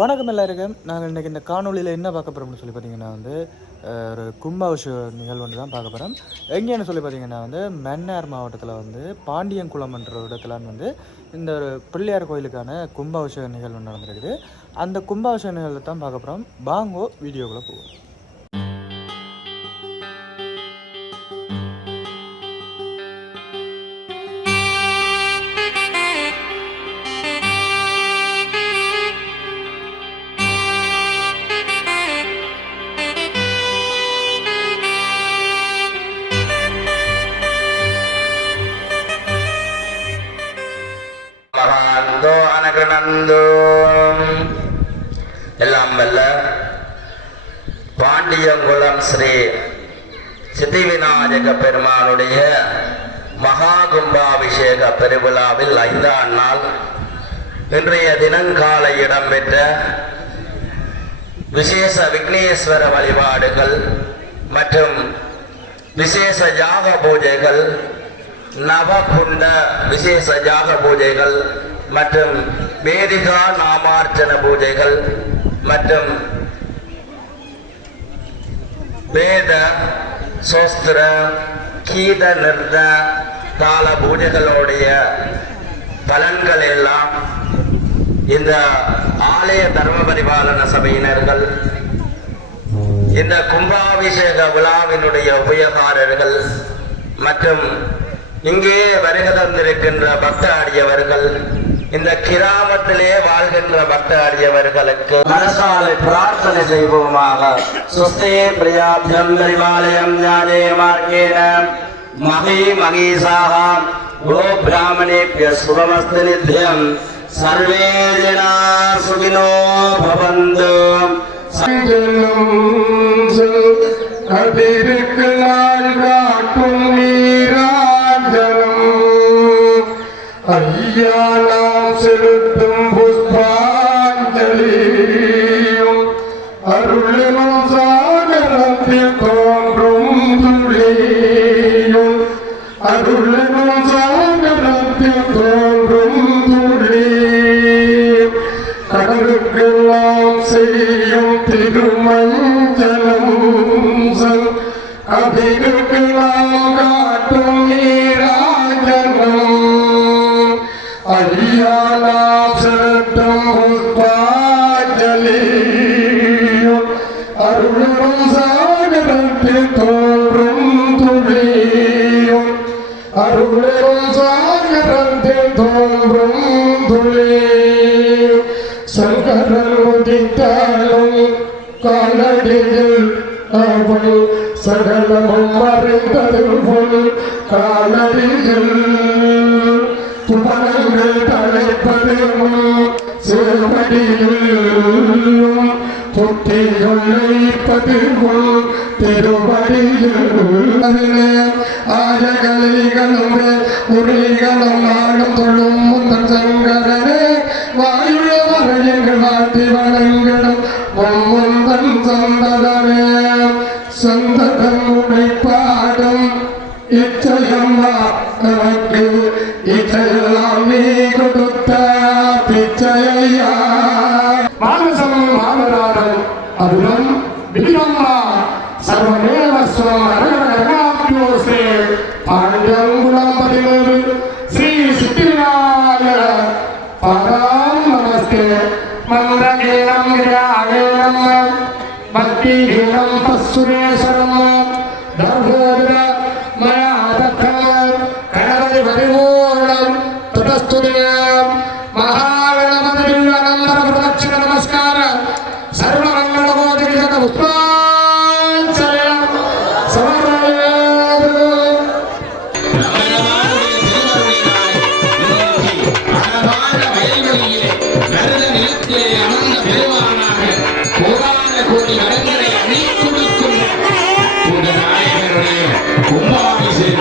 வணக்கம் எல்லாருக்கும். நாங்கள் இன்றைக்கி இந்த காணொலியில் என்ன பார்க்க போகிறோம்னு சொல்லி பார்த்தீங்கன்னா ஒரு கும்பாபிஷேக நிகழ்வு ஒன்று தான் பார்க்க போகிறோம். எங்கேன்னு சொல்லி பார்த்தீங்கன்னா மன்னார் மாவட்டத்தில் பாண்டியங்குளம் என்ற இடத்துல இந்த ஒரு பிள்ளையார் கோயிலுக்கான கும்பாபிஷேக நிகழ்வு நடந்திருக்குது. அந்த கும்பாபிஷேக நிகழ்வு தான் பார்க்க போகிறோம். வாங்கோ வீடியோக்குள்ளே போவோம். எல்லாம் வல்ல பாண்டியங்குளம் ஸ்ரீ சித்திவிநாயக பெருமானுடைய மகா கும்பாபிஷேக பெருவிழாவில் 5ஆம் நாள் இன்றைய தினங்காலை இடம்பெற்ற விசேஷ விக்னேஸ்வர வழிபாடுகள் மற்றும் விசேஷ யாக பூஜைகள், நவகுண்ட விசேஷ யாக பூஜைகள் மற்றும் வேதிகா நாமார்ச்சன பூஜைகள் மற்றும் வேத சோஸ்திர கீத நிர்த கால பூஜைகளுடைய பலன்கள் எல்லாம் இந்த ஆலய தர்ம பரிபாலன சபையினர்கள், இந்த கும்பாபிஷேக விழாவினுடைய உபயகாரர்கள் மற்றும் இங்கே வருகை தந்திருக்கின்ற பக்தாடியவர்கள், இந்த கிராமத்திலே வாழ்கின்ற பக்தாடியவர்களுக்கு மனசாலை பிரார்த்தனை செய்வோமாக. சுஸ்தே பிரியாபியம் பரிபாலயம் ஞானே மார்க்கேன மகி மகீசாக கோ பிராமணேபிய சுபமஸ்து நித்யம் சர்வே ஜனா சுகினோ பவந்து. அதிருக்கிறாள் காட்டும் ஐயா நாம் செலுத்தும் புஷ்பாஞ்சலியும் அருளினும் சாகரத்தில் தோன்றும் துளியும் அருளினும் சாகரத்தில் தோன்றும் துளியும் கடலுக்கு நாம் செய்யும் திருமஞ்சலம் அதிருக்கு நாம் காட்டும் நீராஜனம் ஐயானாம் செலுத்தும் புஷ்பாஞ்சலியும் அருளும் சாகரத்தில் தோன்றும் துளியும் அருளும் சாகரத்தில் தோன்றும் துளியும் சங்கரன் உதித்தாலும் காலடியில் அவள் சகலமும் அறிந்தது போல் காலடியில் புவனங்கள் தலைப்பதும் சிறுவடியும் புத்தியுள்ளைப்பதும் திருவடியும் ஆயகலைகளும் உரைகளும் ஆடும் தொழும் முந்தன் சங்கரனே வாயுள்ள வரையங்கள் வாழ்த்தி வணங்கடும் முந்தன் சந்ததமே சந்ததம் உடைப்பாடும் இச்சையம்மா நமக்கு இச்சையெல்லாம் நீ கொடுத்த பிச்சையா. மானசம் மானராடம் அதுலம் விக்ரம்மா சர்வமேவஸ்வம் அரகரகாப்யோஸ்ரே பாண்டியங்குளம் 13 ஸ்ரீ சித்திவிநாயக பராம் நமஸ்தே. மந்திரகீனம் கிராகேனம் பக்திஹீனம் தஸ்சுரேஸ்வரம் தர்வோதர மயாதத்தம் கணபதி பரிபூர்ணம் துதஸ்துதேயம் மகாகணபதி அனந்தர பிரதட்சிண நமஸ்கார சர்வமங்களகோதி ஜக புஷ்பாஞ்சலியம் சமர்ப்பயாமி. கும்பாபிஷேக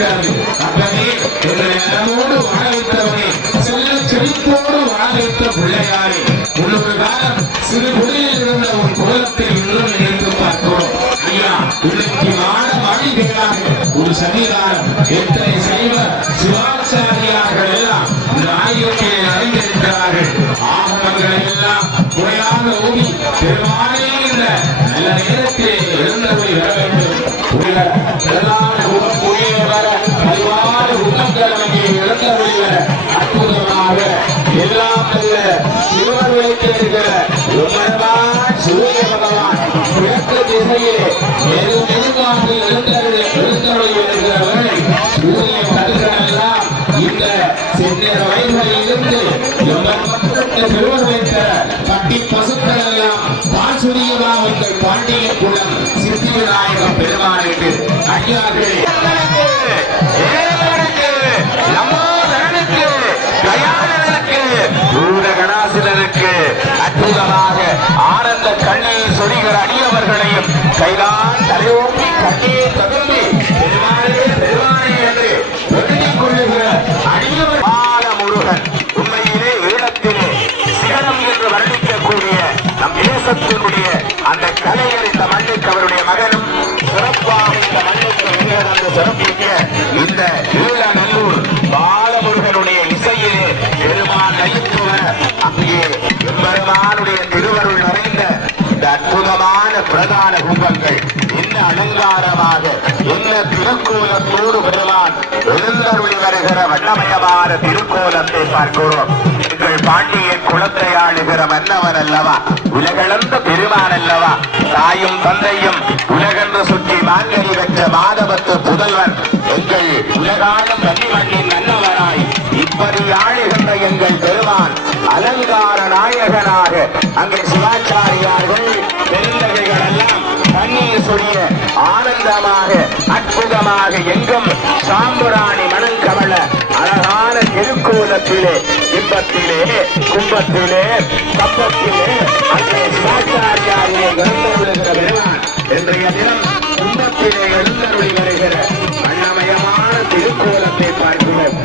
இருக்கிறது. அப்பனே எங்களை நலமோடு வாழ வைத்தவனே, செல்ல செழிப்போடு வாழ வைத்த பிள்ளையாரே, முன்னொரு காலம் சிறு குடியில் இருந்த உன் கோலத்தை இன்னும் நினைத்து பார்க்கிறோம். ஐயா, இன்னைக்கு மாட மாளிகையாக ஒரு சன்னிதானம், எத்தனை சைவ சிவாச்சாரியார்கள் எல்லாம் இந்த ஆயுதத்தை அறிந்திருக்கிறார்கள். ஆகமங்களை எல்லாம் முறையாக ஓடி பெருமானே என்ற நல்ல நேரத்திலே எழுந்தபடி வர வேண்டும். அற்புதமாக எல்லாம் அல்ல சிறுவர் வைத்திருக்கிற சூரிய பகவான் கிழக்கு திசையிலே மெதுவாக எழுந்தருளியிருக்கிறவர்களை சூரிய கதிர்கள் எல்லாம் இந்த செந்நிற வயல்களில் இருந்து சிறுவர் வைத்த பட்டி பசுக்கள் எல்லாம் பாசுரியமாக உங்கள் பாண்டிய குளம் சித்தி விநாயக பெருமானுக்கு அடியார்களே அற்புதமாக ஆனந்த கண்ணீர் சொரிகிற அடியவர்களையும் கைதான் தலையோட்டி கண்ணீர் தகுதி பெருமானே பெருமானே என்று எழுதிக் கொள்ளுகிற அடியவர் முருகன் உண்மையிலே ஈழத்திலே சிகரம் என்று வர்ணிக்கக்கூடிய நம் தேசத்தினுடைய அந்த கலைஞர் இந்த மண்ணுக்கு அவருடைய மகனும் சிறப்பாக இந்த மண்ணுக்கு வந்து சிறப்பிக்க இந்த ஈழநல்லூர் பாலமுருகனுடைய இசையிலே பெருமான் நயித்துவர் அங்கே பெருமானுடைய திருவருள் நிறைந்த இந்த அற்புதமான பிரதான கும்பங்கள் என்ன அலங்காரமாக என்ன திருக்கோலத்தோடு பெருமான் எழுந்தருளி வருகிற வண்ணமயமான திருக்கோலத்தை பார்க்கிறோம். எங்கள் பாண்டியன் குலத்தை ஆளுகிற மன்னவன் அல்லவா, உலகளந்த பெருமான் அல்லவா, தாயும் தந்தையும் உலகென்று சுற்றி மாங்கனி பெற்ற மாதவத்து புதல்வன் எங்கள் உலகாலும் வன்னிமண்ணின் மன்னவனாய் இப்படி ஆளுகின்ற எங்கள் பெருமான் அலங்கார நாயகனாக அங்கே சிவாச்சாரியார்கள் பெருந்தகைகள் எல்லாம் கண்ணீர் சொரிய ஆனந்தமாக அற்புதமாக எங்கும் சாம்புராணி மனம் கமல அழகான திருக்கோலத்திலே இன்பத்திலே கும்பத்திலே கப்பத்திலே அங்கே சிவாச்சாரியாரிலே எழுந்தருளுகிற பெருமான் இன்றைய தினம் கும்பத்திலே எழுந்தருளி வருகிற வண்ணமயமான திருக்கோலத்தை பார்க்கிறோம்.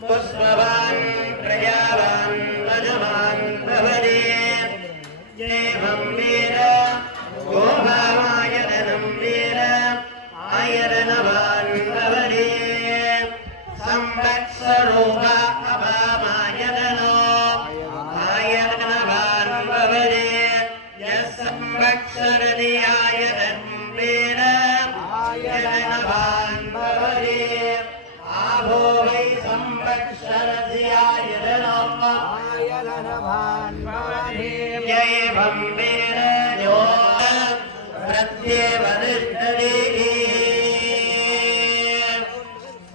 पुष्पवान् प्रजावान् वजवान् भवति एवं वीर गोभामायतनं वीर आयतनवान् भवति संवत्सरोह अभामायतनो आयतनवान् भवति यः संवत्सरति आयतनं वीर आयतनवान् भवति आभो वै संवत्सरति आयतनवान् भवति एवं वीर यो प्रत्येवतिष्ठति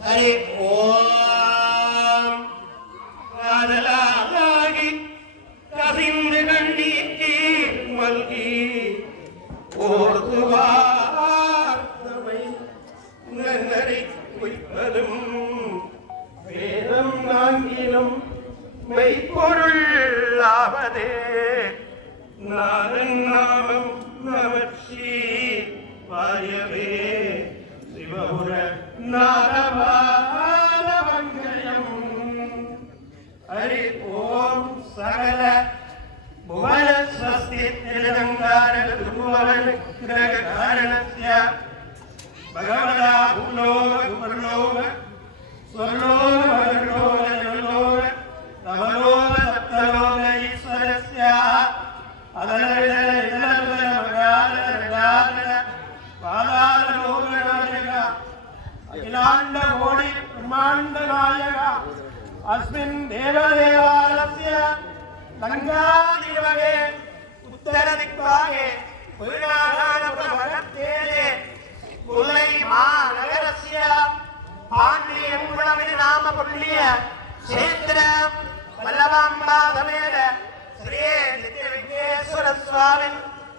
हरि ओम कादलागी कसिंद गंडी की मलकी ओर्तुवार्तमै नन्नरि कुइपदुम வேதம் நான்கிலும் மெய்ப்பொருளாவதே நாதன் நாமம் நமச்சி வாயவே சிவபுர நாரவாதமங்கயம் ஹரி ஓம் சகல புவன ஸ்வஸ்தி திருதங்காரக துருவவன கிரக காரணஸ்ய பகவதா பூலோக குமர்லோக स्वर्लोक भगलोक जलोक तमलोक सप्तलोक ईश्वरस्याः अखिलांड कोटि ब्रह्मांड नायक अस्मिन् देवदेवालस्य लङ्कादिवगे उत्तर दिक्भागे पुरीनाथानप्रभगत्तेजे कुलै महानगरस्य पाण्ड्यकुलमिति नाम पुण्य क्षेत्र वल्लभाम्बा समेत श्री नित्यविघ्नेश्वर स्वामी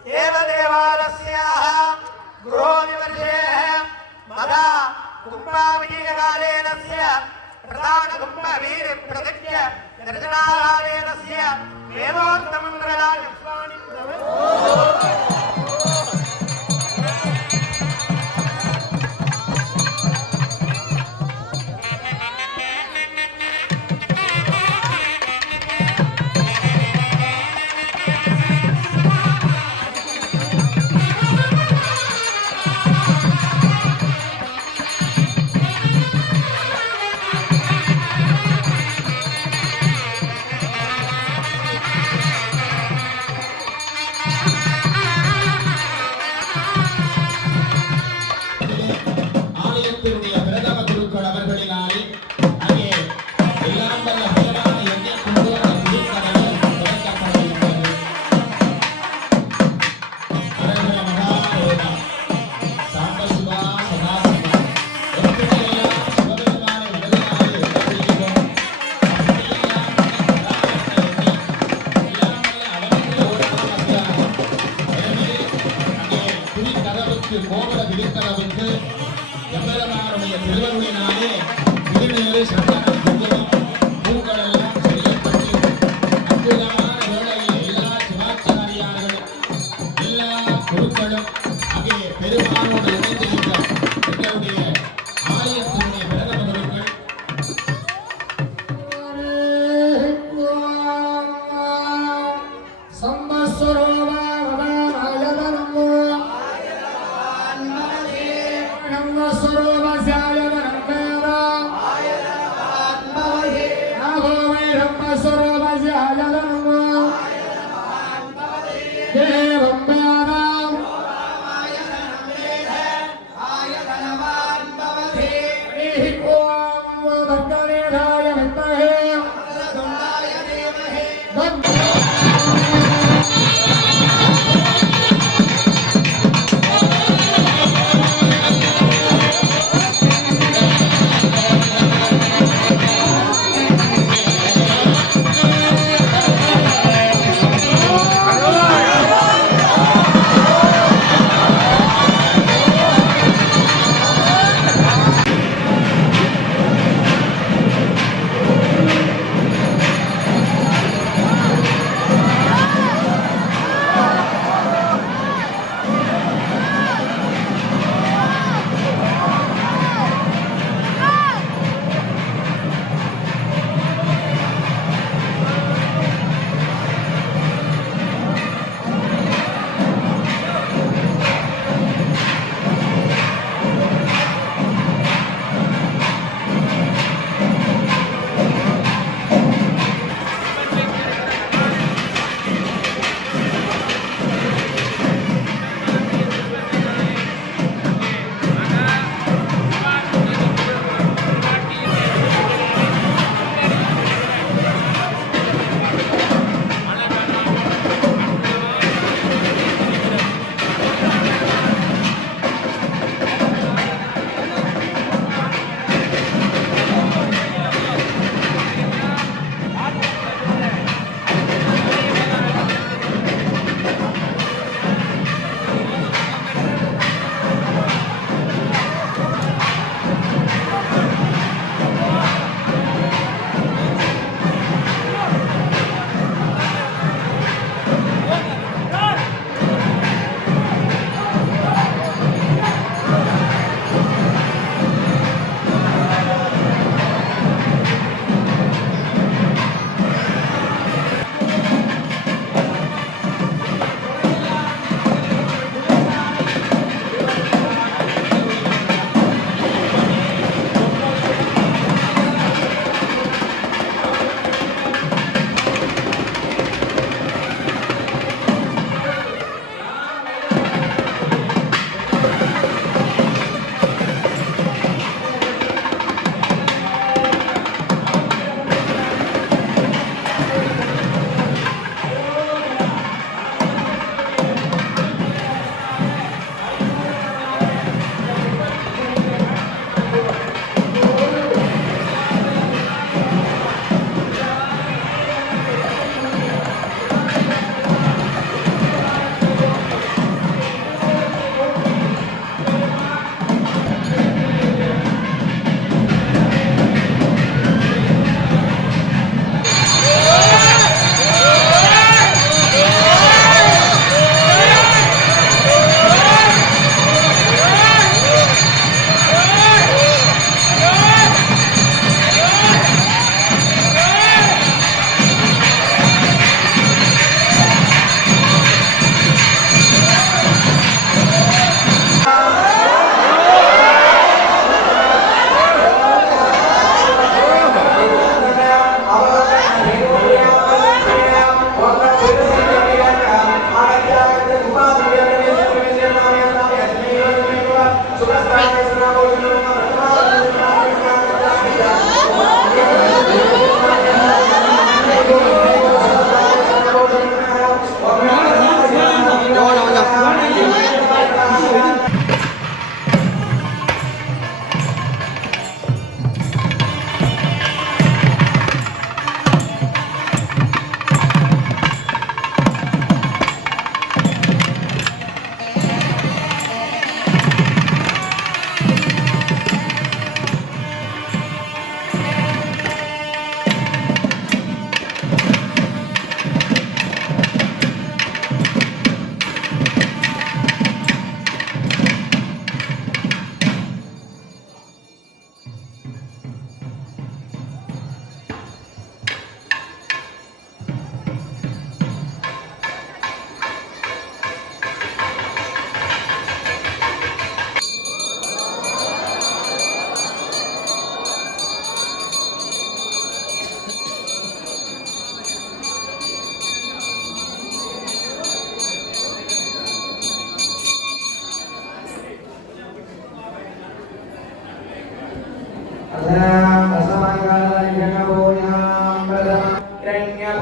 देवदेवालस्याः गृहोनिवर्षेः मदा कुम्भाभिषेककालेनस्य प्रधान कुम्भवीर प्रतिज्ञ दर्शनाकालेनस्य वेदोक्तमङ्गलानि पुष्पाणि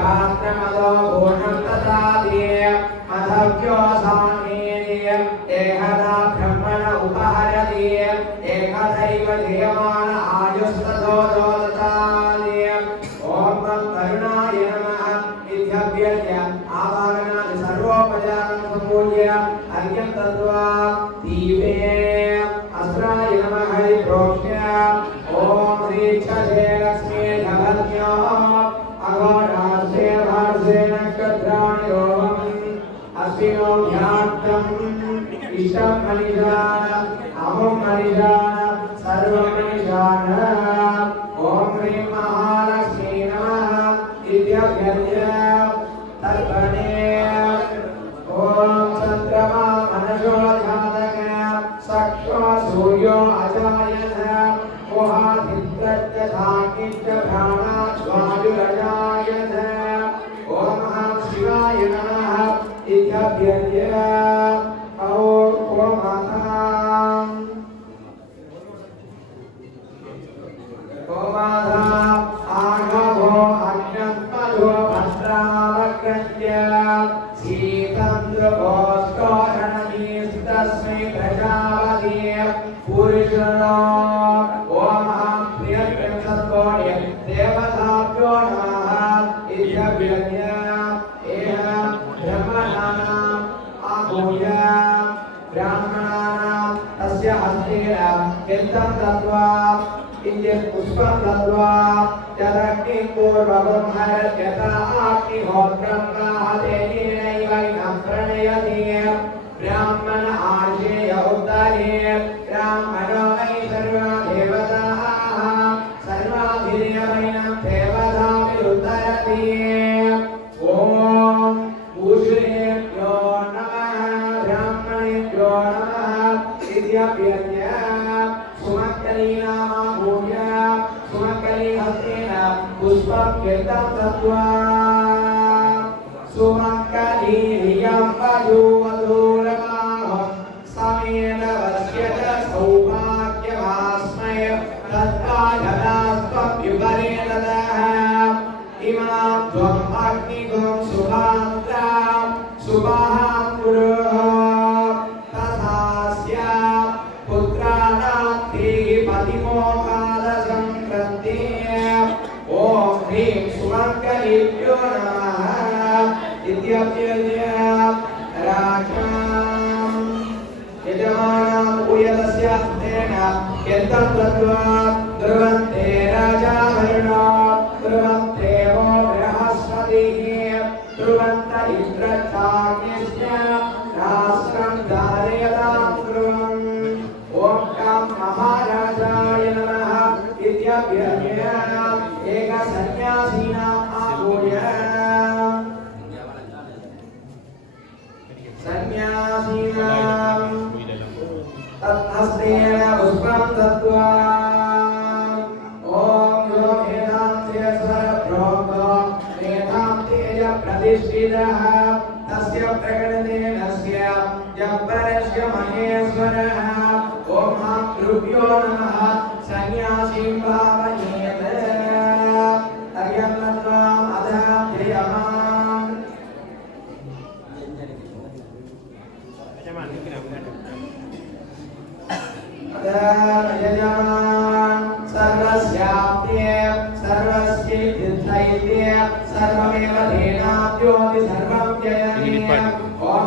भात्रमदो भूषं ददाति अधव्यो सामेति एकदा ब्रह्मण उपहरति एकदैव देवान आयुस्ततो ददाति ॐ करुणाय नमः इत्यभ्यर्च्य आवाहनादि सर्वोपचारं सम्पूज्य अर्घ्यं दत्त्वा दीपे अस्त्राय नमः प्रोक्ष्य ॐ ह्रीक्षसे लक्ष्मी धवत्यो अघोरासे भार्से नक्षत्राणि योगम् अस्मिनो ध्यात्तम् इष्टं मनिषान अमुं मनिषान सर्वं मनिषान ॐ ह्रीं महालक्ष्मी नमः इत्यभ्यर्च्य तर्पणे ॐ चन्द्रमा मनसो जातक सक्षो सूर्यो अजायत मोहादित्रस्य धाकिञ्च प्राणास्वायुरजायत ॐ शिवाय नमः इत्यभ्यर्च्य ॐ गोमाता आगमो अग्नत्मधो भद्रावक्रत्य सीतन्द्रभोस्कोरणमीस्तस्मै प्रजापति पुरुषो ॐ प्रियं सत्कोण्य देवताभ्यो नमः इत्यभ्यर्च्य एह ब्रह्मणानाम् आभूय ब्राह्मणानां तस्य हस्तेन यन्त्रं दत्त्वा इन्द्र पुष्पं दत्त्वा तदग्निं पूर्वं हरत्यता अग्निहोत्रं गाहतेनैव इदं प्रणयति ब्राह्मण आर्षेय उद्धरे ब्राह्मणो वै सर्वा देवताः सर्वाभिदेवैनं देवताभिरुद्धरति ॐ पूषेभ्यो नमः ब्राह्मणेभ्यो नमः इत्यभ्यर्च्य सुमङ्गलीनामाभूय सुमङ्गलीहस्तेन पुष्पं यन्त्रं दत्त्वा सुमङ्गलीरियं वधूवधूरमाहं समेन वस्यत सौभाग्यवास्मय तत्काजदास्त्वभ्युपरे ददः इमां त्वम् अग्निगुं शुभान्त्रां शुभां कुरुः तथास्य पुत्राणां ते पतिमोहादसंक्रान्ते ॐ ह्रीं सुमङ्गलीभ्यो नमः इत्यभ्यर्च्य राजां यजमानं उयतस्य हस्तेन यन्त्रं दत्त्वा ध्रुवन्ते राजा वरुणो ध्रुवन्ते वो बृहस्पतिः ध्रुवन्त इन्द्रचाग्निश्च राष्ट्रं धारयतां ध्रुवम् ॐ तं महाराजाय नमः इत्यभ्यर्च्य एकसन्न्यासीनाम् आहूय सन्न्यासीनां तत्हस्तेन पुष्पं दत्त्वा ॐ यो वेदान्त्यस्वरप्रोक्तो वेदान्तेय प्रतिष्ठितः तस्य प्रकटनेनस्य जब्बरस्य महेश्वरः ॐ गुरुभ्यो नमः सन्न्यासीं भावयेत् अर्घ्यं दत्त्वा अधः प्रियमान् यजमान् सर्वस्याप्ते सर्वस्य सिद्धये सर्वमेव तेनाप्योति सर्वं जयते ॐ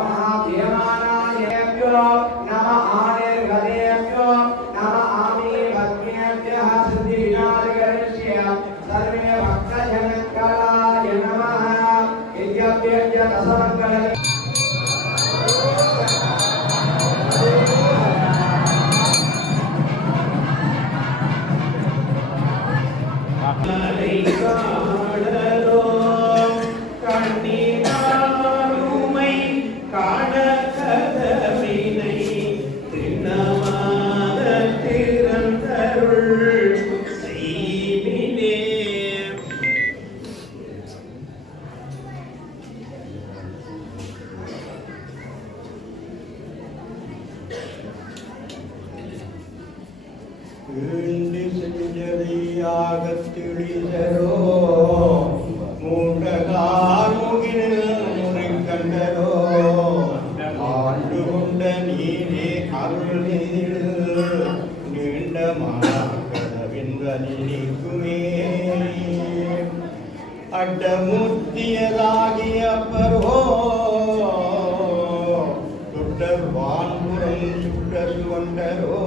महाप्रियमाणायेभ्यो नमः आनिर्गतेभ्यो नमः आमीभग्नेभ्यः सिद्धिविनाशकरिष्य सर्वे भक्तजनकाय नमः इत्यभ्यर्च्य रसमङ्गल கண்ணீருமை காண கதவினை திண்ணமான திறந்தருள் செய்வினே. செஞ்சதையாக திழிதரோ மூண்டகா அட்டமூர்த்தியராகிய பரோ சுட்டர் வான்புறம் சுட்ட சுவண்டரோ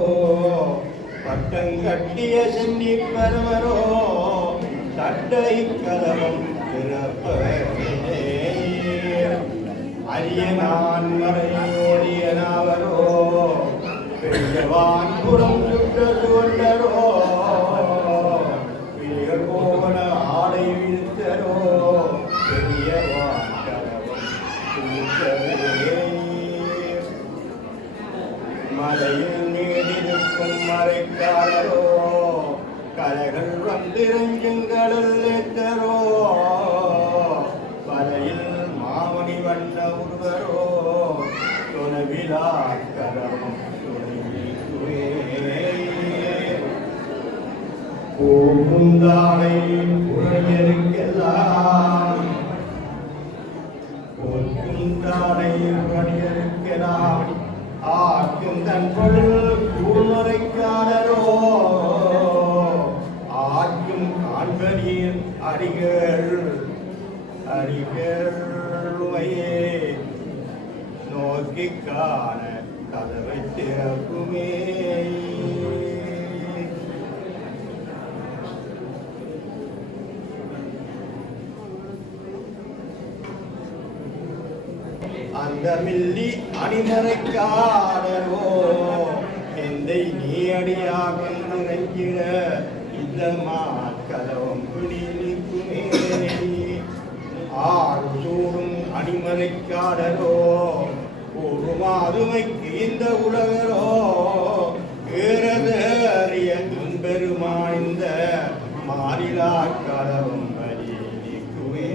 பட்டங்கட்டிய சென்னி பரவரோ சட்டை கதவம் பிறப்பே அரியனான் மறையோடியனாவரோ பெரியவான்புறம் சுட்ட சுவண்டரோ கோவன ஆடை விழுத்தரோ பெரியவான் கரவம் மலையில் நீடிருக்கும் மறைக்காரரோ கலைகள் வந்திரஞ்சுங்களில் ஏத்தரோ வலையில் மாமணி வண்ண உருவரோ துணவிலா கரவம் துணை பூந்தாளை புறையருக்கெல்லாம் பூந்தாளை புறையருக்கலாம் ஆக்கும் தன் பொருள் கூர்மறைக்காரரோ ஆக்கும் காண்பனீர் அடிகள் அடிகளுமையே நோக்கி காண கதவை திறக்குமே அந்த மில்லி அணிமறைக்காரரோ எந்தை நீ அடியாக நிறைஞ்சிட இந்த மாக்கலவம் பிடிக்குமே ஆறு சூடும் அணிமறைக்காரரோ ஒரு மாதுமைக்கு இந்த உலகரோ ஏறதறிய பெருமான் இந்த மாறிலா கலவம் அறிக்குமே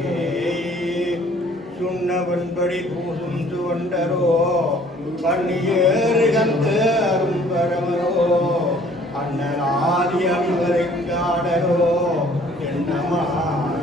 சுண்ணவன்படி பூசும் சுவண்டரோ பண்ணியேறுகந்தரும் பரமரோ அண்ணன் ஆதி அணிவரை காடரோ என்னமான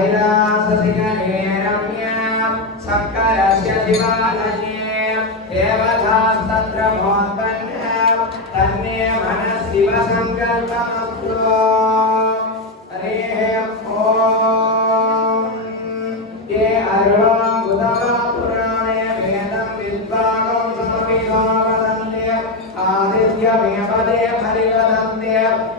कैलासशिखरे रम्यां शङ्करस्य शिवालये देवतास्तत्रमोत्पन्नां तन्मे मनः शिवसङ्कल्पमस्तु हरिः ॐ ये अर्वं बुधवा पुराणे वेदं विद्वानो समपितो वदन्ति आदित्यमेव ते परिवदन्ति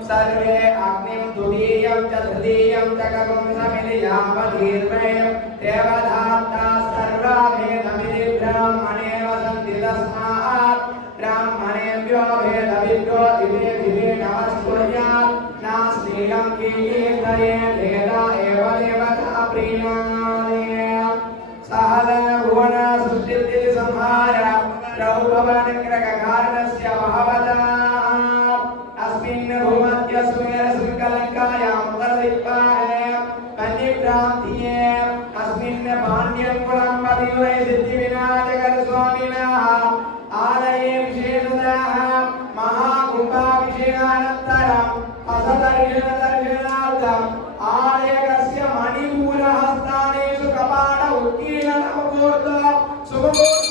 सर्वे अग्निं तुरीयं च तृतीयं च कवं समिलियावधीर्मे देवधात्ता सर्वा भेदमिति ब्राह्मणे वसन्ति तस्मात् ब्राह्मणेभ्यो भेदविद्यो दिवे दिवे नमस्कुर्यात् नास्तीयं कीर्तये भेदा एव देवता प्रीणाय सहल भुवन सुस्थिति संहार रौभवनग्रहकारणस्य महवता अस्मिन् भूमध्यस्मिन् सुकलङ्कायां उत्तरदिक्पाहे कन्यप्रान्तीये अस्मिन् पाण्ड्यकुलं पतिवै सिद्धिविनायकस्वामिनः आलये विशेषतः महाकुम्भाभिषेकानन्तरम् असदर्शनार्थम् आलयस्य मणिपूरहस्तानेषु कपाट उत्कीर्णनमुहूर्तः शुभमुहूर्तः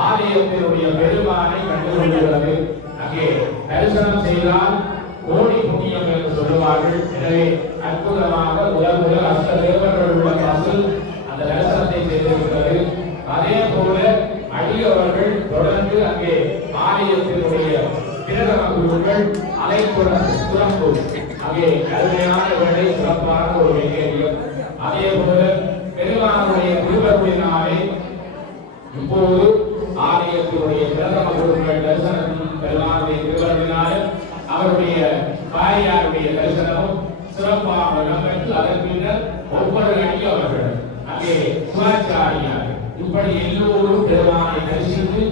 ஆலயத்தினுடைய பெருமானை கண்டுகொள்கிறது. அங்கே தரிசனம் செய்தால் கோடி புண்ணியம் என்று சொல்லுவார்கள். எனவே அற்புதமாக உலக அஷ்ட தேவர்கள் உள்ள வாசல் அந்த தரிசனத்தை செய்திருக்கிறது. அதே போல அடியவர்கள் தொடர்ந்து அங்கே ஆலயத்தினுடைய பிரதம குருக்கள் அலைப்புறம்பு அங்கே கருமையான வேலை சிறப்பான ஒரு கைங்கரியம். அதே போல பெருமானுடைய திருவருளினாலே இப்போது ஆலயத்தினுடைய பிரதம குருக்கள் தரிசனம் பெருமானுடைய திருவருளினாலே சிறப்பாக இடம்பெற்று அதன் பின்னர் ஒவ்வொரு அடியவர்கள் அங்கே சிவாச்சாரியார் இப்படி எல்லோரும் பெருமானை தரிசித்து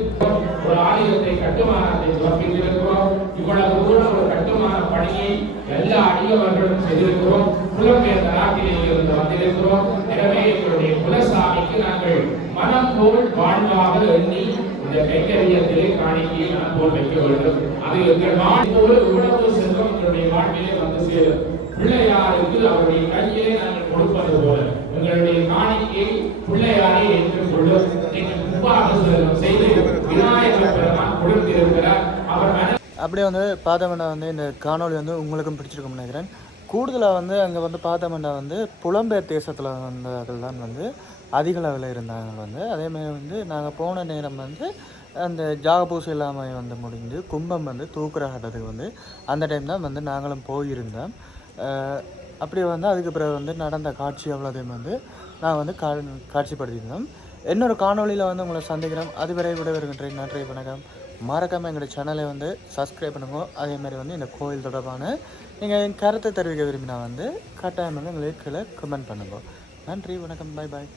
ஒரு ஆலயத்தை கட்டுமானத்தை துவக்கியிருக்கிறோம். இவ்வளவு தூரம் ஒரு கட்டுமான பணியை எல்லா அடியவர்களும் செய்திருக்கிறோம். புலம்பெயர்ந்த நாட்டிலே இருந்து வந்திருக்கிறோம். எனவே எங்களுடைய குலசாமிக்கு நாங்கள் மனம் போல் வாழ்வாக எண்ணி இந்த கைங்கரியத்திலே காணிக்கையை மனம் போல் வைக்க வேண்டும். அது எங்கள் வாழ்வோடு இவ்வளவு செல்வம் எங்களுடைய வாழ்விலே வந்து சேரும். பிள்ளையாருக்கு அவருடைய கையிலே நாங்கள் கொடுப்பது போல எங்களுடைய காணிக்கையை பிள்ளையாரை ஏற்றுக்கொள்ளும். செய்து விநாயகர் பெருமான் கொடுத்திருக்கிறார். அவர் அப்படியே வந்து பார்த்தோம்னா வந்து இந்த காணொலி வந்து உங்களுக்கும் பிடிச்சிருக்கும்னு நினைக்கிறேன். கூடுதலாக வந்து அங்கே வந்து பார்த்தோம்னா வந்து புலம்பெயர் தேசத்தில் வந்தவர்கள் தான் வந்து அதிக அளவில் இருந்தாங்க வந்து. அதேமாதிரி வந்து நாங்கள் போன நேரம் வந்து அந்த ஜாகபூசை இல்லாமல் வந்து முடிஞ்சு கும்பம் வந்து தூக்குறாட்டத்துக்கு வந்து அந்த டைம் தான் வந்து நாங்களும் போயிருந்தோம். அப்படியே வந்து அதுக்கு பிறகு வந்து நடந்த காட்சி அவ்வளோதையும் வந்து நான் வந்து காட்சிப்படுத்தியிருந்தோம். இன்னொரு காணொலியில் வந்து உங்களை சந்திக்கிறோம். அதுவரை விட வருகின்றேன். நன்றி, வணக்கம். மறக்காமல் எங்களோட சேனலை வந்து சப்ஸ்கிரைப் பண்ணுங்க. அதேமாதிரி வந்து இந்த கோயில் தொடர்பான நீங்கள் என் கருத்தை தெரிவிக்க விரும்பினா வந்து கட்டாயம் வந்து எங்களுக்கு கீழே கமெண்ட் பண்ணுங்க. நன்றி, வணக்கம், பாய் பாய்.